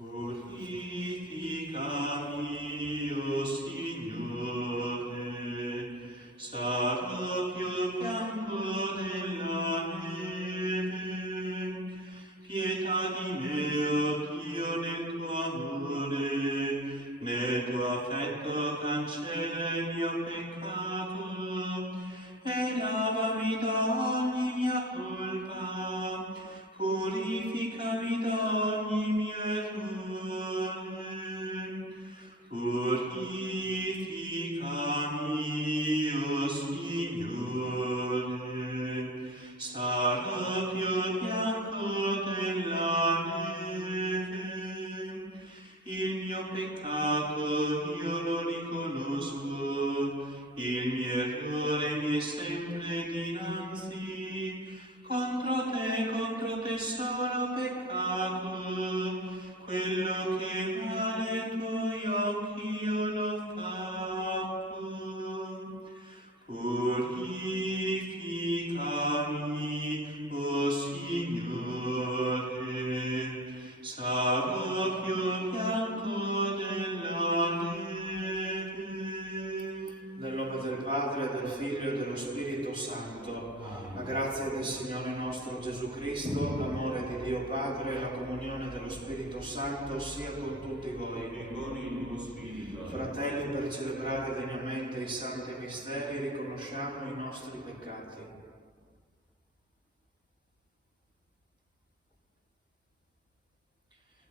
Purificami, o Signore, sarò più bianco della neve. Pietà di me, o Dio, nel tuo amore, nel tuo affetto cancella il mio peccato e lavami da ogni mia colpa, purificami da ogni mio errore. Purificami, o Signore, sarò più bianco della neve. Il mio peccato io lo riconosco, il mio errore mi è sempre dinanzi. Contro te solo peccato, quello che male ai tuoi occhi io l'ho fatto. Purificami, o Signore, sarò più bianco della neve. Nel nome del Padre, del Figlio e dello Spirito Santo. La grazia del Signore nostro Gesù Cristo, l'amore di Dio Padre e la comunione dello Spirito Santo sia con tutti voi. E con il tuo spirito. Fratelli, per celebrare degnamente i santi misteri, riconosciamo i nostri peccati.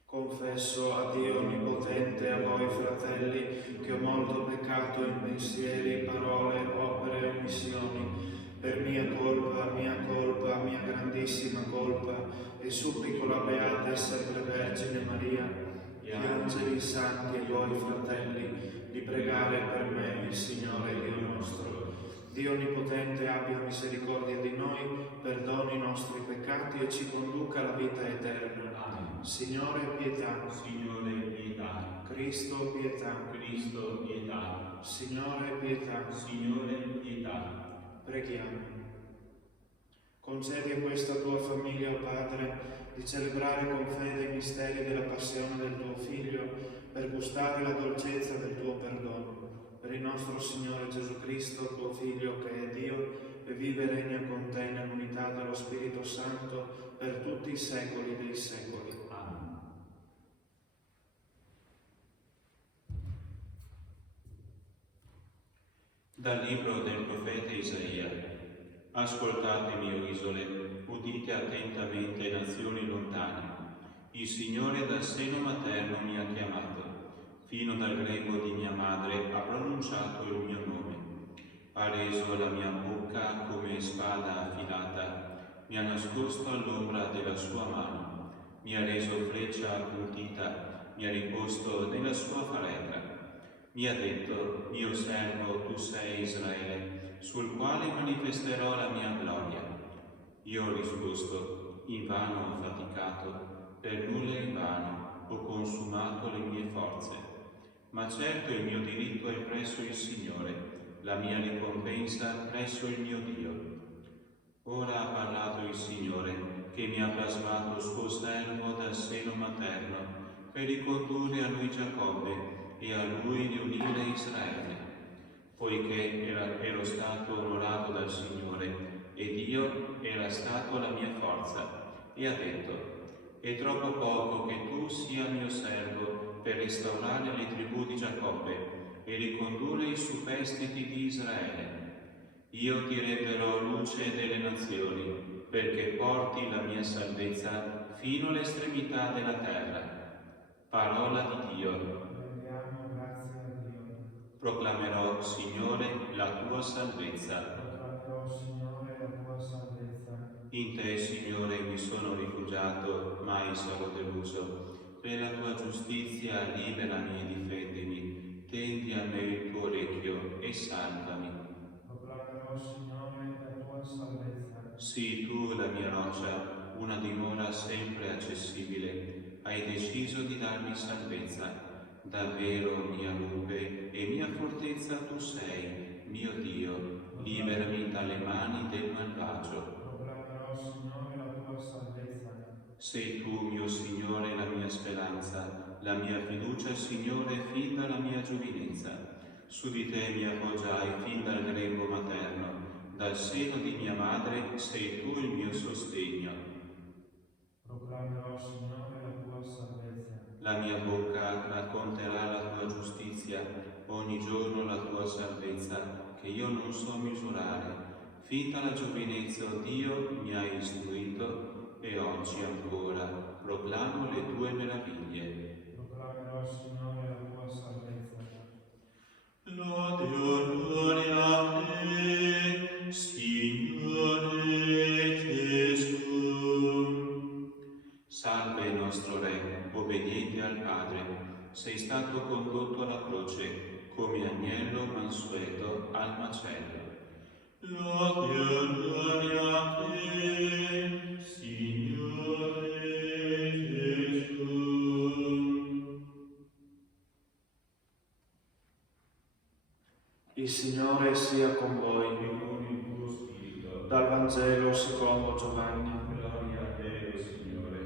Confesso a Dio Onnipotente e a voi, fratelli, che ho molto peccato in pensieri, parole, opere e omissioni, per mia colpa, mia grandissima colpa, e supplico la Beata e sempre Vergine Maria, gli angeli santi e voi, fratelli, di pregare per me il Signore Dio nostro. Dio Onnipotente abbia misericordia di noi, perdoni i nostri peccati e ci conduca alla vita eterna. Amen. Signore, pietà. Signore, pietà. Cristo, pietà. Cristo, pietà. Signore, pietà. Signore, pietà. Preghiamo. Concedi a questa tua famiglia, o Padre, di celebrare con fede i misteri della passione del tuo Figlio, per gustare la dolcezza del tuo perdono. Per il nostro Signore Gesù Cristo, tuo Figlio, che è Dio, e vive e regna con te nell'unità dello Spirito Santo per tutti i secoli dei secoli. Amen. Dal libro del profeta Isaia. Ascoltatemi, o isole, udite attentamente, nazioni lontane. Il Signore dal seno materno mi ha chiamato, fino dal grembo di mia madre ha pronunciato il mio nome. Ha reso la mia bocca come spada affilata, mi ha nascosto all'ombra della sua mano, mi ha reso freccia appuntita, mi ha riposto nella sua faretra. Mi ha detto: mio servo, tu sei Israele, sul quale manifesterò la mia gloria. Io ho risposto: invano ho faticato, per nulla invano ho consumato le mie forze. Ma certo il mio diritto è presso il Signore, la mia ricompensa presso il mio Dio. Ora ha parlato il Signore, che mi ha plasmato suo servo dal seno materno, per ricondurre a lui Giacobbe e a lui riunire Israele, poiché ero stato onorato dal Signore e Dio era stato la mia forza, e ha detto: è troppo poco che tu sia mio servo per restaurare le tribù di Giacobbe e ricondurre i superstiti di Israele. Io ti renderò luce delle nazioni, perché porti la mia salvezza fino all'estremità della terra. Parola di Dio. Proclamerò, Signore, la tua salvezza. In te, Signore, mi sono rifugiato, mai sarò deluso. Per la tua giustizia liberami e difendimi. Tendi a me il tuo orecchio e salvami. Proclamerò, Signore, la tua salvezza. Sii tu la mia roccia, una dimora sempre accessibile. Hai deciso di darmi salvezza. Davvero mia rupe e mia fortezza tu sei, mio Dio, liberami dalle mani del malvagio. Proclamerò, Signore, la tua salvezza. Sei tu, mio Signore, la mia speranza, la mia fiducia, Signore, fin dalla mia giovinezza. Su di te mi appoggiai fin dal grembo materno, dal seno di mia madre sei tu il mio sostegno. Proclamerò, Signore, la tua salvezza. La mia bocca racconterà la tua giustizia, ogni giorno la tua salvezza, che io non so misurare. Fin dalla giovinezza, oh Dio, mi hai istruito, e oggi ancora proclamo le tue meraviglie. Proclamerò, Signore, la tua salvezza. Lode e onore a te, Signore Gesù. Salve nostro Re, obbediente al Padre, sei stato condotto alla croce, come agnello mansueto al macello. Lode e onore a te, Signore Gesù. Il Signore sia con voi. E con il tuo spirito. Dal Vangelo secondo Giovanni. Gloria a te, o Signore.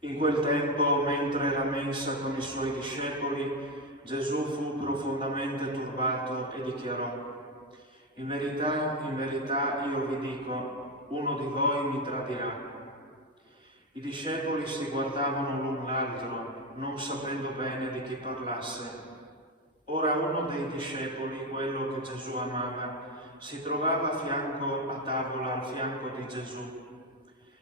In quel tempo, mentre era a mensa con i suoi discepoli, Gesù fu profondamente turbato e dichiarò: in verità io vi dico, uno di voi mi tradirà. I discepoli si guardavano l'un l'altro, non sapendo bene di chi parlasse. Ora uno dei discepoli, quello che Gesù amava, si trovava a tavola al fianco di Gesù.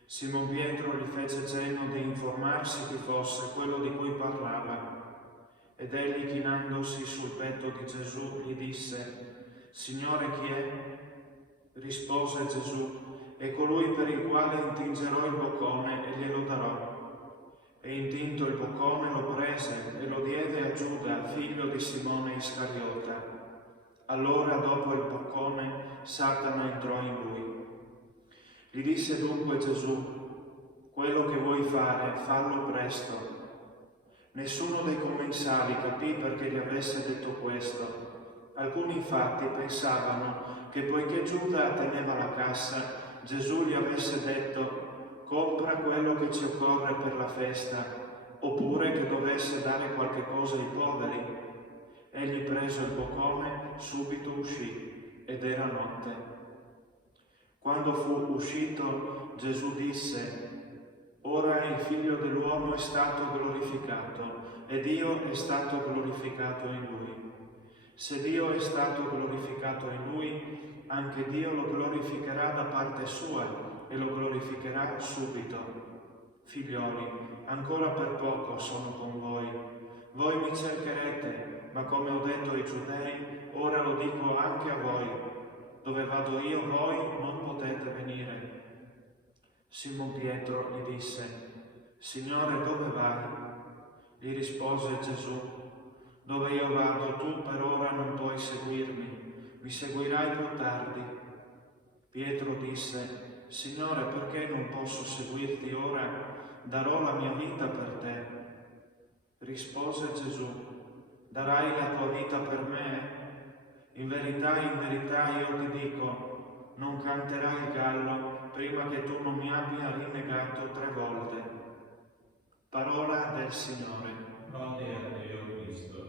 Simon Pietro gli fece cenno di informarsi chi fosse quello di cui parlava. Ed egli, chinandosi sul petto di Gesù, gli disse: Signore, chi è? Rispose Gesù: è colui per il quale intingerò il boccone e glielo darò. E intinto il boccone lo prese e lo diede a Giuda, figlio di Simone Iscariota. Allora, dopo il boccone, Satana entrò in lui. Gli disse dunque Gesù: quello che vuoi fare, fallo presto. Nessuno dei commensali capì perché gli avesse detto questo. Alcuni infatti pensavano che poiché Giuda teneva la cassa, Gesù gli avesse detto: compra quello che ci occorre per la festa, oppure che dovesse dare qualche cosa ai poveri. Egli, preso il boccone, subito uscì, ed era notte. Quando fu uscito, Gesù disse: ora il Figlio dell'uomo è stato glorificato, e Dio è stato glorificato in lui. Se Dio è stato glorificato in lui, anche Dio lo glorificherà da parte sua e lo glorificherà subito. Figlioli, ancora per poco sono con voi. Voi mi cercherete, ma come ho detto ai Giudei, ora lo dico anche a voi. Dove vado io, voi non potete venire. Simon Pietro gli disse: Signore, dove vai? Gli rispose Gesù: dove io vado, tu per ora non puoi seguirmi, mi seguirai più tardi. Pietro disse: Signore, perché non posso seguirti ora? Darò la mia vita per te. Rispose Gesù: darai la tua vita per me? In verità io ti dico, non canterai il gallo prima che tu non mi abbia rinnegato 3 volte. Parola del Signore. Lode a te, o Cristo.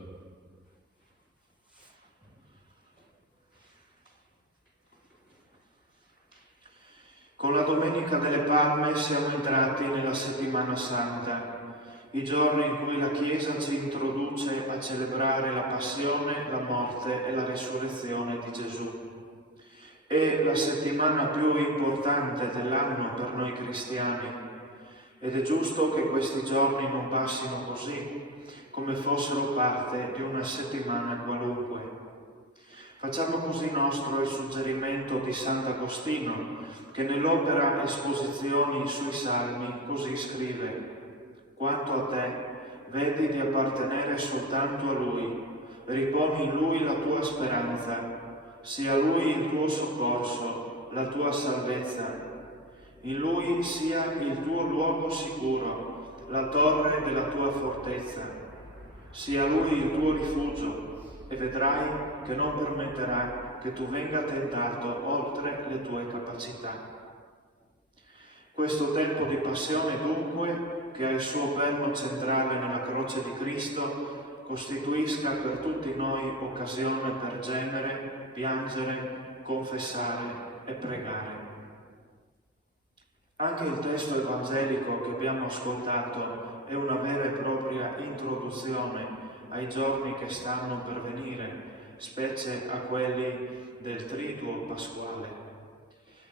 Con la Domenica delle Palme siamo entrati nella Settimana Santa, i giorni in cui la Chiesa ci introduce a celebrare la passione, la morte e la risurrezione di Gesù. È la settimana più importante dell'anno per noi cristiani ed è giusto che questi giorni non passino così, come fossero parte di una settimana qualunque. Facciamo così nostro il suggerimento di Sant'Agostino, che nell'opera Esposizioni sui Salmi così scrive: quanto a te, vedi di appartenere soltanto a Lui, riponi in Lui la tua speranza, sia Lui il tuo soccorso, la tua salvezza. In Lui sia il tuo luogo sicuro, la torre della tua fortezza. Sia Lui il tuo rifugio, e vedrai che non permetterà che tu venga tentato oltre le tue capacità. Questo tempo di passione, dunque, che ha il suo perno centrale nella croce di Cristo, costituisca per tutti noi occasione per gemere, piangere, confessare e pregare. Anche il testo evangelico che abbiamo ascoltato è una vera e propria introduzione ai giorni che stanno per venire, specie a quelli del Triduo pasquale.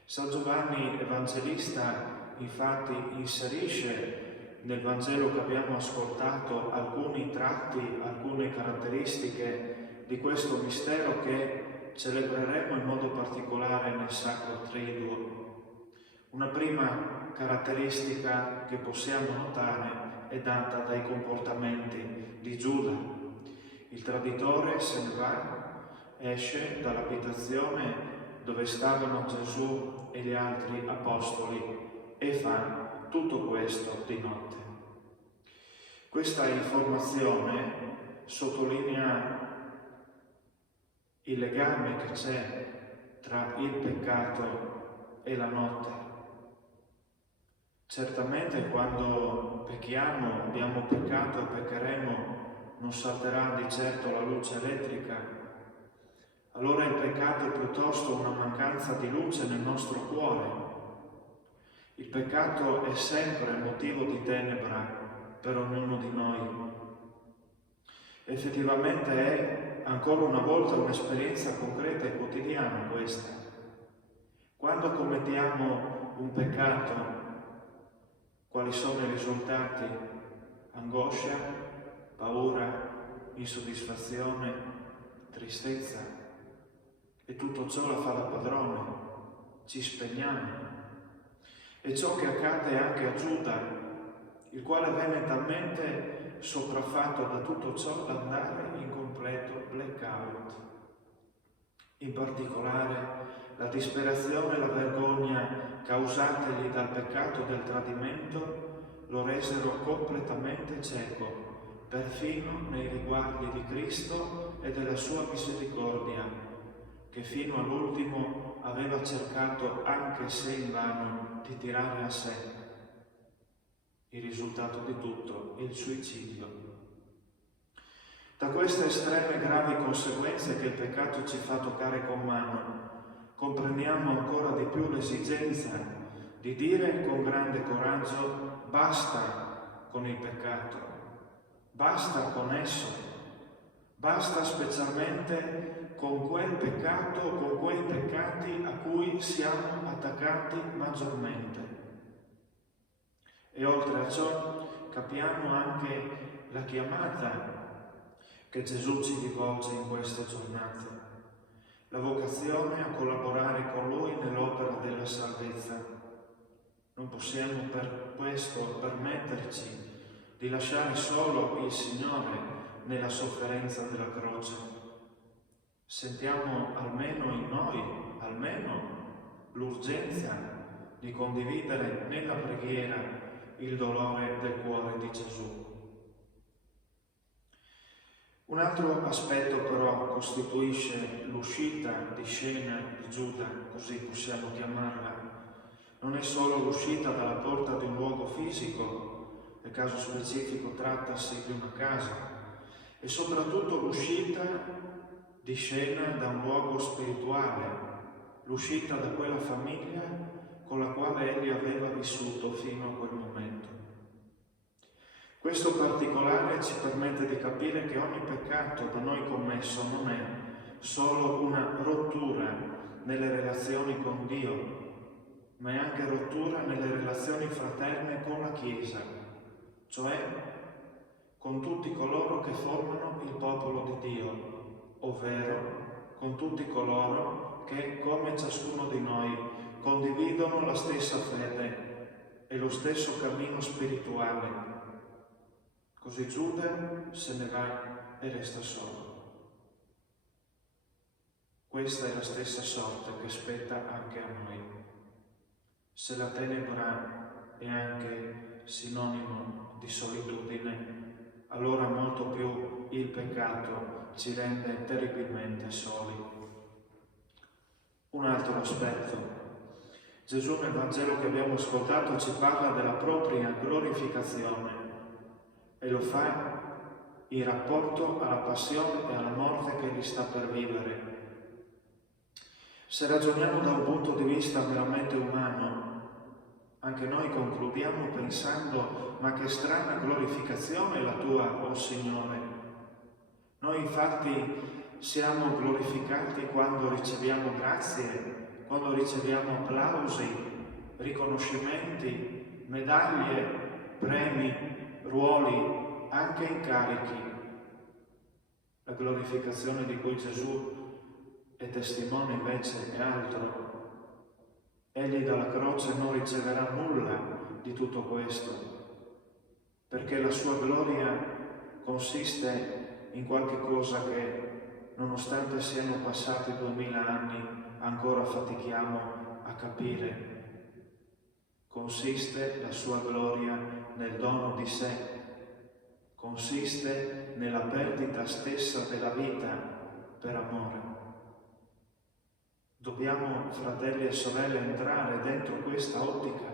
San Giovanni Evangelista infatti inserisce nel Vangelo che abbiamo ascoltato alcuni tratti, alcune caratteristiche di questo mistero che celebreremo in modo particolare nel Sacro Triduo. Una prima caratteristica che possiamo notare è data dai comportamenti di Giuda. Il traditore se ne va, esce dall'abitazione dove stavano Gesù e gli altri apostoli e fa tutto questo di notte. Questa informazione sottolinea il legame che c'è tra il peccato e la notte. Certamente quando pecchiamo, abbiamo peccato e peccheremo, non salterà di certo la luce elettrica. Allora il peccato è piuttosto una mancanza di luce nel nostro cuore. Il peccato è sempre motivo di tenebra per ognuno di noi. Effettivamente è ancora una volta un'esperienza concreta e quotidiana questa. Quando commettiamo un peccato, quali sono i risultati? Angoscia, paura, insoddisfazione, tristezza. E tutto ciò la fa da padrone. Ci spegniamo. E ciò che accade anche a Giuda, il quale venne talmente sopraffatto da tutto ciò da andare in completo blackout. In particolare, la disperazione e la vergogna causategli dal peccato del tradimento lo resero completamente cieco, perfino nei riguardi di Cristo e della sua misericordia, che fino all'ultimo aveva cercato, anche se invano, di tirare a sé. Il risultato di tutto, il suicidio. Da queste estreme gravi conseguenze che il peccato ci fa toccare con mano, comprendiamo ancora di più l'esigenza di dire con grande coraggio basta con il peccato, basta con esso, basta specialmente con quel peccato, con quei peccati a cui siamo attaccati maggiormente. E oltre a ciò capiamo anche la chiamata che Gesù ci rivolge in queste giornate, la vocazione a collaborare con Lui nell'opera della salvezza. Non possiamo per questo permetterci di lasciare solo il Signore nella sofferenza della croce. Sentiamo almeno in noi, l'urgenza di condividere nella preghiera il dolore del cuore di Gesù. Un altro aspetto però costituisce l'uscita di scena di Giuda, così possiamo chiamarla. Non è solo l'uscita dalla porta di un luogo fisico, nel caso specifico trattasi di una casa, è soprattutto l'uscita di scena da un luogo spirituale, l'uscita da quella famiglia con la quale egli aveva vissuto fino a quel momento. Questo particolare ci permette di capire che ogni peccato da noi commesso non è solo una rottura nelle relazioni con Dio, ma è anche rottura nelle relazioni fraterne con la Chiesa, cioè con tutti coloro che formano il popolo di Dio, ovvero con tutti coloro che, come ciascuno di noi, condividono la stessa fede e lo stesso cammino spirituale. Così Giuda se ne va e resta solo. Questa è la stessa sorte che spetta anche a noi. Se la tenebra è anche sinonimo di solitudine, allora molto più il peccato ci rende terribilmente soli. Un altro aspetto. Gesù nel Vangelo che abbiamo ascoltato ci parla della propria glorificazione e lo fa in rapporto alla passione e alla morte che gli sta per vivere. Se ragioniamo da un punto di vista meramente umano, anche noi concludiamo pensando: ma che strana glorificazione la tua, o Signore. Noi infatti siamo glorificati quando riceviamo grazie, quando riceviamo applausi, riconoscimenti, medaglie, premi, ruoli, anche incarichi. La glorificazione di cui Gesù è testimone invece è altro. Egli dalla croce non riceverà nulla di tutto questo, perché la sua gloria consiste in qualche cosa che, nonostante siano passati 2000 anni, ancora fatichiamo a capire. Consiste la sua gloria nel dono di sé, consiste nella perdita stessa della vita per amore. Dobbiamo, fratelli e sorelle, entrare dentro questa ottica,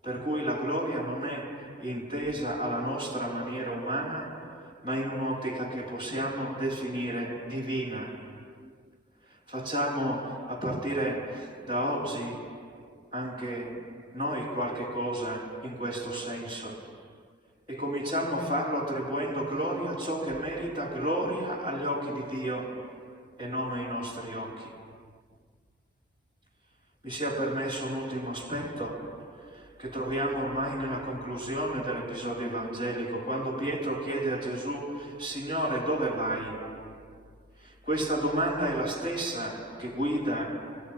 per cui la gloria non è intesa alla nostra maniera umana, ma in un'ottica che possiamo definire divina. Facciamo a partire da oggi anche noi qualche cosa in questo senso e cominciamo a farlo attribuendo gloria a ciò che merita gloria agli occhi di Dio e non ai nostri occhi. Mi sia permesso un ultimo aspetto che troviamo ormai nella conclusione dell'episodio evangelico, quando Pietro chiede a Gesù: Signore, dove vai? Questa domanda è la stessa che guida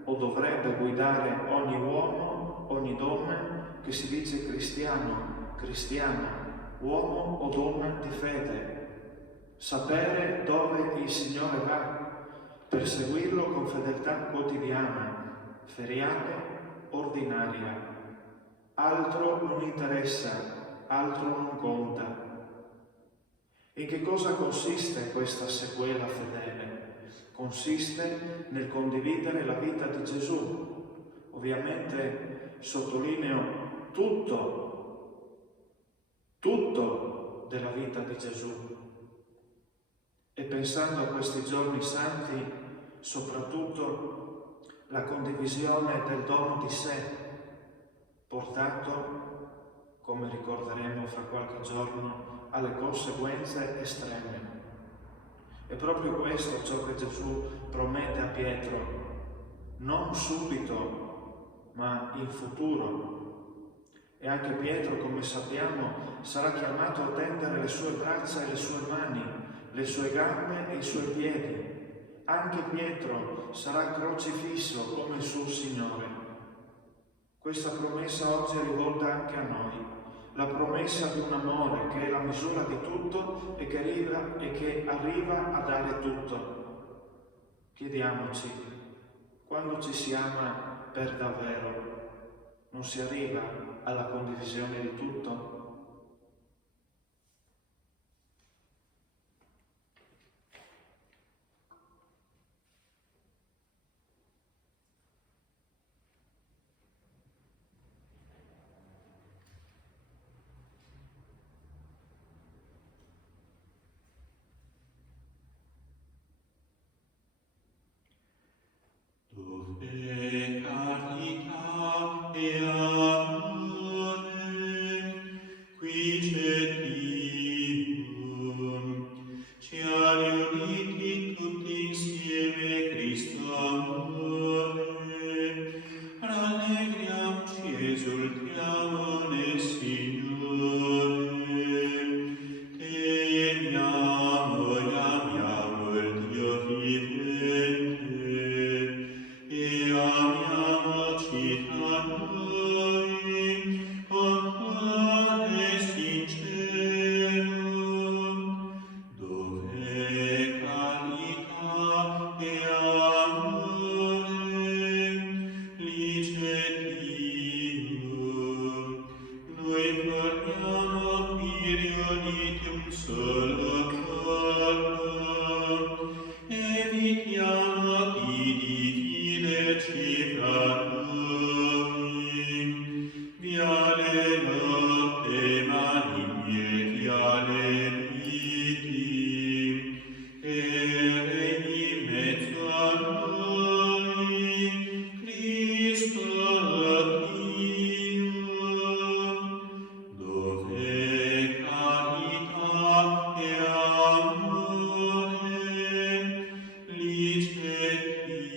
o dovrebbe guidare ogni uomo, ogni donna che si dice cristiano, cristiana, uomo o donna di fede. Sapere dove il Signore va, per seguirlo con fedeltà quotidiana, feriale, ordinaria. Altro non interessa, altro non conta. In che cosa consiste questa sequela fedele? Consiste nel condividere la vita di Gesù. Ovviamente sottolineo tutto della vita di Gesù. E pensando a questi giorni santi, soprattutto la condivisione del dono di sé, portato, come ricorderemo fra qualche giorno, alle conseguenze estreme. È proprio questo ciò che Gesù promette a Pietro, non subito, ma in futuro. E anche Pietro, come sappiamo, sarà chiamato a tendere le sue braccia e le sue mani, le sue gambe e i suoi piedi. Anche Pietro sarà crocifisso come il suo Signore. Questa promessa oggi è rivolta anche a noi, la promessa di un amore che è la misura di tutto e che arriva a dare tutto. Chiediamoci, quando ci si ama per davvero, non si arriva alla condivisione di tutto? Dove carità e amore, qui c'è Dio, ci ha riuniti tutti insieme Cristo amore, rallegriamoci e esultiamo nel Signore, temiamo e amiamo il Dio vivente. Amiamoci tra noi con cuore sincero, dove carità e amore, lì c'è Dio. Noi torniamo qui riuniti un solo corpo, evitiamo di dividerci fra noi. via le notte maligne, via le liti, e regni in mezzo a noi, Cristo Dio, dove carità e amore, lì c'è Dio.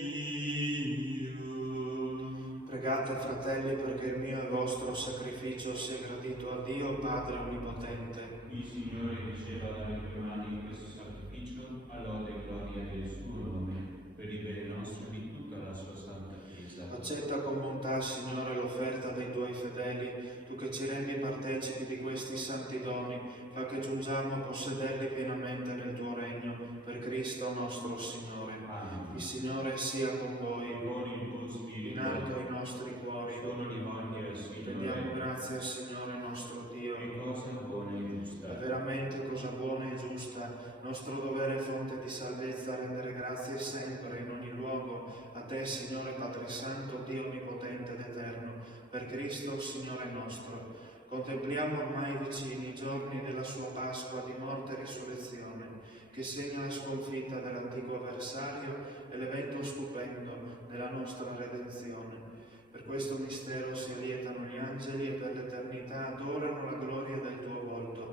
Pregate, fratelli, perché il mio e vostro sacrificio sia gradito a Dio, Padre Onnipotente. Il Signore riceva dalle tue mani questo sacrificio, a lode e gloria del suo nome, per il bene nostro e di tutta la sua santa Chiesa. Accetta con bontà, Signore, l'offerta dei tuoi fedeli, tu che ci rendi partecipi di questi santi doni, fa che giungiamo a possederli pienamente nel tuo regno, per Cristo nostro Signore. Amen. Il Signore sia con voi, Con il tuo spirito, in alto i nostri cuori. sono rivolti al Rendiamo Signore, grazie al Signore nostro Dio. e cosa buona e È giusta. veramente cosa buona e giusta, nostro dovere e fonte di salvezza, rendere grazie sempre, in ogni luogo, a te, Signore Padre Santo, Dio Onnipotente ed Eterno, per Cristo, Signore nostro. Contempliamo ormai vicini i giorni della sua Pasqua di morte e risurrezione, che segna la sconfitta dell'antico avversario e l'evento stupendo della nostra redenzione. Per questo mistero si allietano gli angeli e per l'eternità adorano la gloria del tuo volto.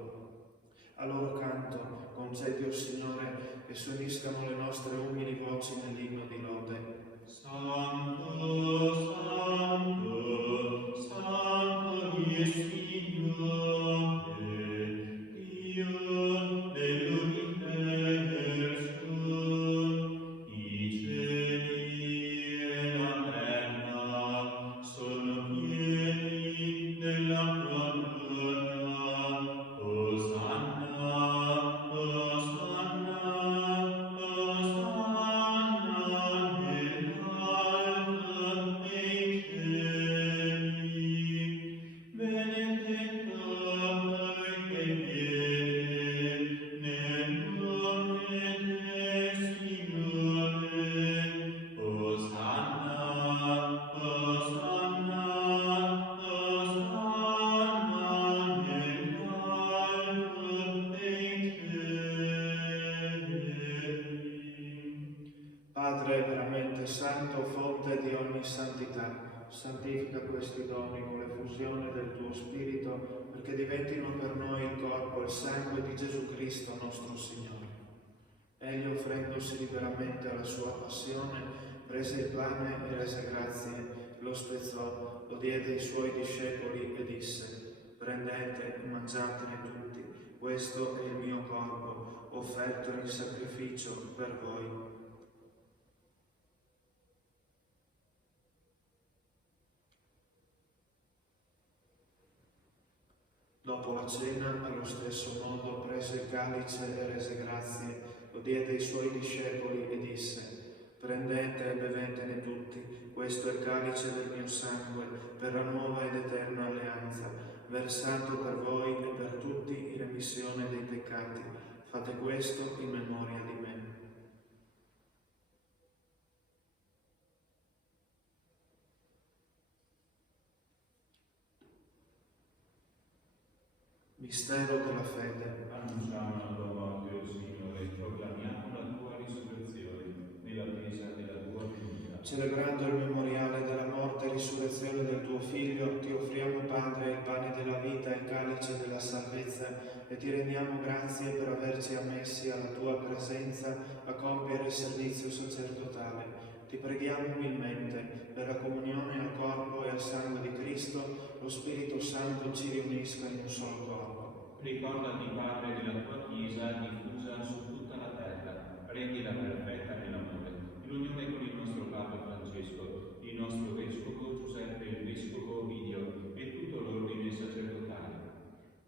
A loro canto, concedi, o Signore, che si uniscano le nostre umili voci nell'inno di lode. Santo, santo, santo il Signore, Dio dell'universo, i cieli e la terra sono pieni della tua gloria. Osanna, Osanna, Osanna nell'alto dei cieli. Benedetto colui che viene nel nome del Signore. Osanna, Osanna, Osanna nell'alto dei cieli. Padre veramente santo, fonte di ogni santità, santifica questi doni con l'effusione del tuo Spirito, perché diventino per noi il corpo e il sangue di Gesù Cristo nostro Signore. Egli, offrendosi liberamente alla sua passione, prese il pane e rese grazie, lo spezzò, lo diede ai suoi discepoli e disse: prendete e mangiatene tutti, questo è il mio corpo, offerto in sacrificio per voi. Dopo la cena, allo stesso modo, prese il calice e rese grazie, lo diede ai suoi discepoli e disse: prendete e bevetene tutti, questo è il calice del mio sangue, per la nuova ed eterna alleanza, versato per voi e per tutti in remissione dei peccati. Fate questo in memoria di me. Mistero della fede. Annunciamo la tua morte, o Signore, e proclamiamo la tua risurrezione nell'attesa della tua venuta. Celebrando il memoriale della morte e risurrezione del tuo Figlio, ti offriamo, Padre, il pane della vita e il calice della salvezza, e ti rendiamo grazie per averci ammessi alla tua presenza a compiere il servizio sacerdotale. Ti preghiamo umilmente, per la comunione al corpo e al sangue di Cristo, lo Spirito Santo ci riunisca in un solo corpo. Ricordati, Padre, della tua Chiesa diffusa su tutta la terra, rendila perfetta nell'amore. In unione con il nostro Papa Francesco, il nostro Vescovo Giuseppe, il Vescovo Ovidio e tutto l'ordine sacerdotale.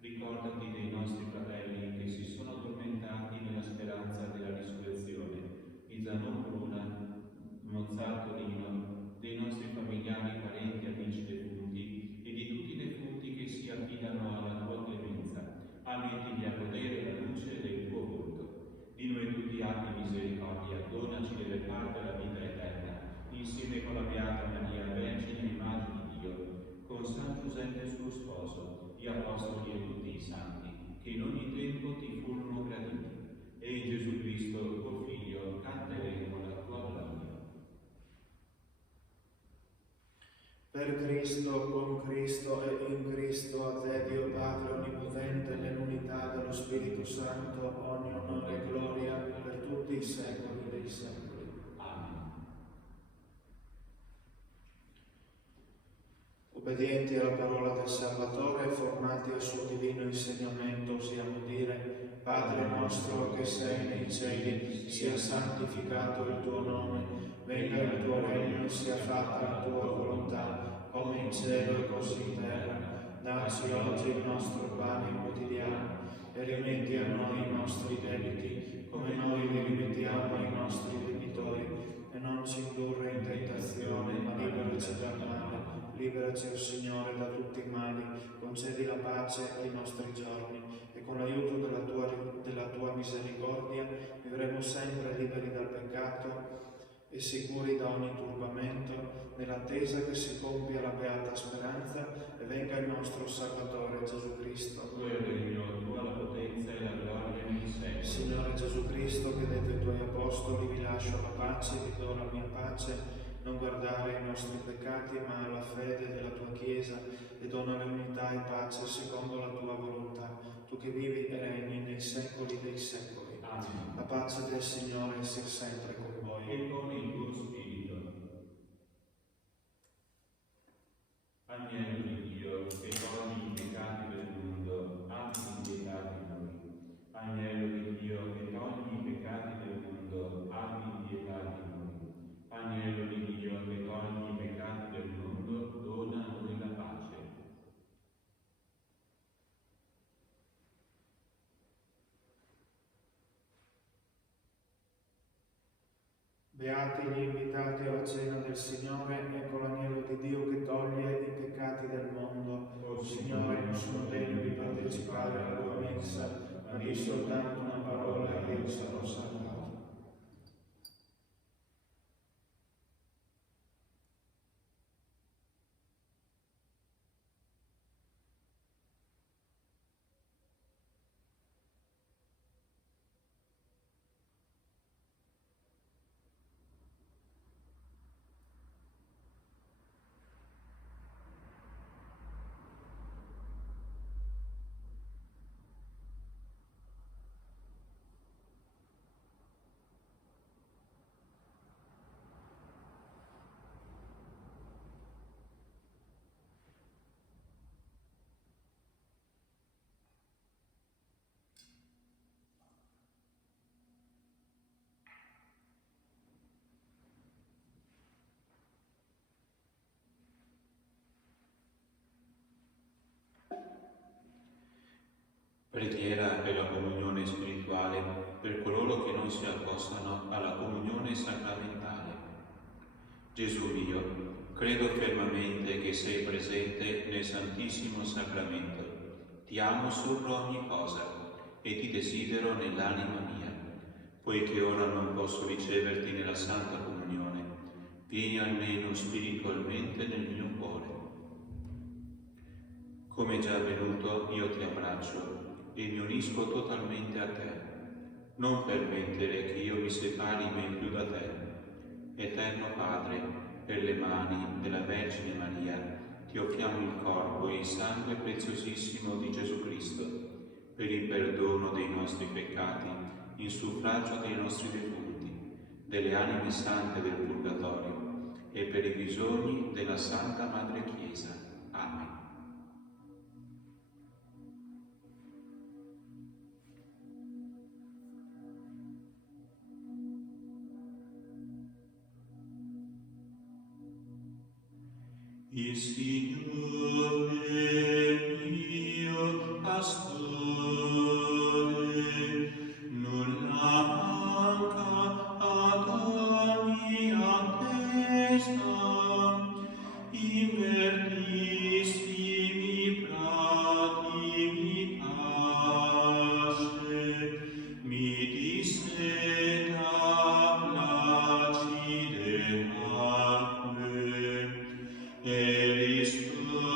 Ricordati dei nostri fratelli che si sono addormentati nella speranza della risurrezione, di Zanon Bruna, Mozzato Lino, dei nostri familiari, parenti, amici defunti e di tutti i defunti che si affidano alla tua clemenza. Ammettili a godere la luce del tuo volto. Di noi tutti abbi misericordia, donaci delle parti della vita eterna, insieme con la Beata Maria, Vergine e Madre di Dio, con Giuseppe suo sposo, gli apostoli e tutti i santi, che in ogni tempo ti furono graditi, e in Gesù Cristo, tuo Figlio, canteremo la tua gloria. Per Cristo, con Cristo e in Cristo, a te, Dio Padre Onnipotente, nell'unità dello Spirito Santo, ogni onore e gloria per tutti i secoli dei secoli. Amen. Obbedienti alla parola del Salvatore, formati al suo divino insegnamento, osiamo dire: Padre nostro che sei nei cieli, sia santificato il tuo nome, venga il tuo regno, sia fatta la tua volontà, come in cielo e così in terra. Dacci oggi il nostro pane quotidiano e rimetti a noi i nostri debiti, come noi li rimettiamo ai nostri debitori, e non ci indurre in tentazione, ma liberaci dal male. Liberaci, o Signore, da tutti i mali, concedi la pace ai nostri giorni, e con l'aiuto della tua misericordia vivremo sempre liberi dal peccato e sicuri da ogni turbamento, nell'attesa che si compia la beata speranza e venga il nostro Salvatore Gesù Cristo. Tu è il regno, tua la potenza e la gloria nei secoli. Signore Gesù Cristo, che detto ai tuoi apostoli: vi lascio la pace, vi do la mia pace, non guardare i nostri peccati, ma alla fede della tua Chiesa, e dona l'unità e pace secondo la tua volontà, tu che vivi e regni nei secoli dei secoli. Amen. La pace del Signore sia sempre con voi. E con il tuo spirito. Agnello di Dio, che togli i peccati del mondo, abbi pietà di noi. Agnello di Dio, che togli i peccati del mondo, abbi pietà di noi. Agnello di Dio, che togli i peccati del mondo, dona a noi la pace. Beati gli invitati alla cena del Signore, ecco l'agnello di Dio che toglie i peccati del mondo. O Signore, non sono degno di partecipare alla tua mensa, ma di soltanto una parola e io sarò salvato. Preghiera per la comunione spirituale per coloro che non si accostano alla comunione sacramentale. Gesù mio, credo fermamente che sei presente nel Santissimo Sacramento. Ti amo sopra ogni cosa e ti desidero nell'anima mia. Poiché ora non posso riceverti nella Santa Comunione, vieni almeno spiritualmente nel mio cuore. Come già avvenuto, io ti abbraccio e mi unisco totalmente a te. Non permettere che io mi separi mai più da te. Eterno Padre, per le mani della Vergine Maria, ti offriamo il corpo e il sangue preziosissimo di Gesù Cristo, per il perdono dei nostri peccati, in suffragio dei nostri defunti, delle anime sante del Purgatorio e per i bisogni della Santa Madre Chiesa. Amen. Il Signore mio pastore, nulla manca ad ogni attesa, in verdissimi prati mi pasce, mi disseta placide acque, e ristorare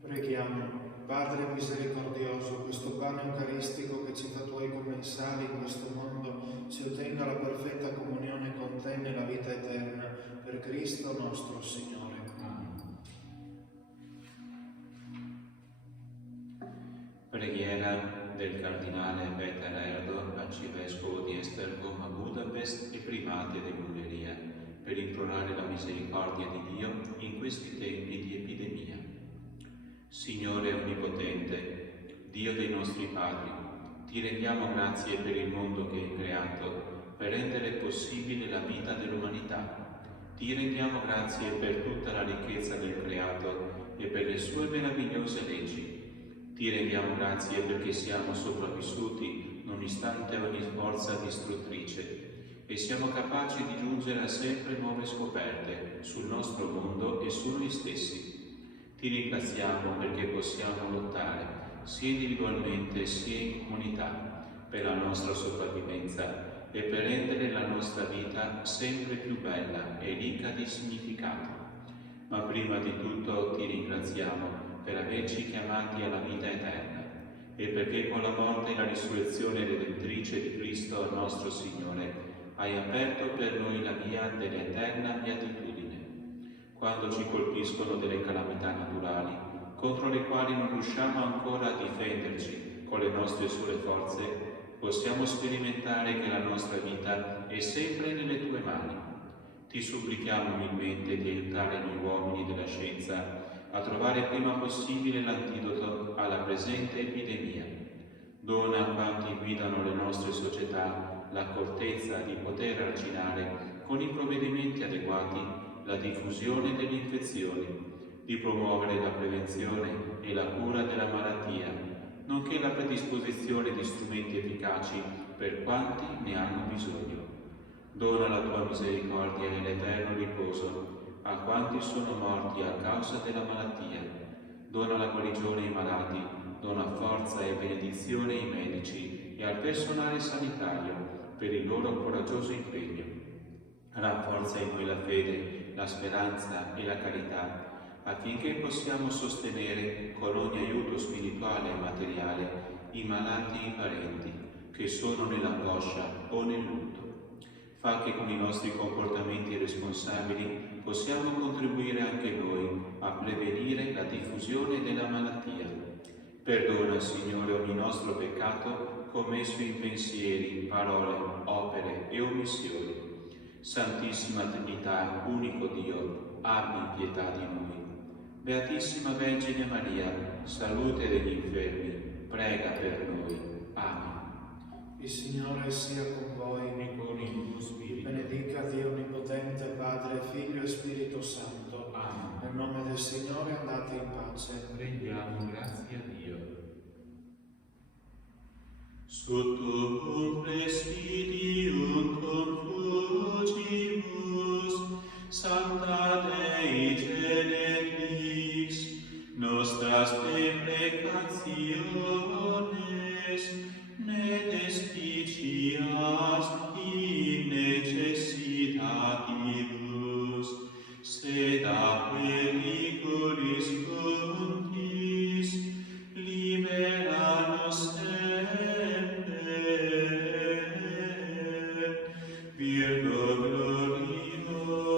Preghiamo. Padre misericordioso, questo pane eucaristico che ci fa tuoi commensali in questo mondo ci ottenga la perfetta comunione con te nella vita eterna, per Cristo nostro Signore. Preghiera del Cardinale Peter Erdo, Arcivescovo di Esztergom a Budapest e Primate dell'Ungheria, per implorare la misericordia di Dio in questi tempi di epidemia. Signore Onnipotente, Dio dei nostri padri, ti rendiamo grazie per il mondo che hai creato, per rendere possibile la vita dell'umanità. Ti rendiamo grazie per tutta la ricchezza del creato e per le sue meravigliose leggi. Ti rendiamo grazie perché siamo sopravvissuti nonostante ogni forza distruttrice e siamo capaci di giungere a sempre nuove scoperte sul nostro mondo e su noi stessi. Ti ringraziamo perché possiamo lottare sia individualmente sia in comunità per la nostra sopravvivenza e per rendere la nostra vita sempre più bella e ricca di significato. Ma prima di tutto ti ringraziamo per averci chiamati alla vita eterna e perché con la morte e la risurrezione redentrice di Cristo nostro Signore hai aperto per noi la via dell'eterna beatitudine. Quando ci colpiscono delle calamità naturali, contro le quali non riusciamo ancora a difenderci con le nostre sole forze, possiamo sperimentare che la nostra vita è sempre nelle tue mani. Ti supplichiamo umilmente di aiutare noi uomini della scienza a trovare prima possibile l'antidoto alla presente epidemia. Dona a quanti guidano le nostre società l'accortezza di poter arginare con i provvedimenti adeguati la diffusione delle infezioni, di promuovere la prevenzione e la cura della malattia, nonché la predisposizione di strumenti efficaci per quanti ne hanno bisogno. Dona la tua misericordia e l'eterno riposo a quanti sono morti a causa della malattia. Dona la guarigione ai malati, dona forza e benedizione ai medici e al personale sanitario per il loro coraggioso impegno. Rafforza in noi la fede, la speranza e la carità, affinché possiamo sostenere con ogni aiuto spirituale e materiale i malati e i parenti che sono nell'angoscia o nel lutto. Fa che con i nostri comportamenti responsabili possiamo contribuire anche noi a prevenire la diffusione della malattia. Perdona, Signore, ogni nostro peccato commesso in pensieri, parole, opere e omissioni. Santissima Trinità, unico Dio, abbi pietà di noi. Beatissima Vergine Maria, salute degli infermi, prega per noi. Amen. Il Signore sia con voi. E con il tuo spirito. Benedica Dio Onnipotente, Padre, Figlio e Spirito Santo. Amen. Nel nome del Signore andate in pace. Rendiamo grazie a Dio. Sotto presidium confugibus, Sancta Dei Genetrix, nostras deprecationes, ne despicias in necessitatibus, sed a periculis contis, libera nos Virgo gloriosa,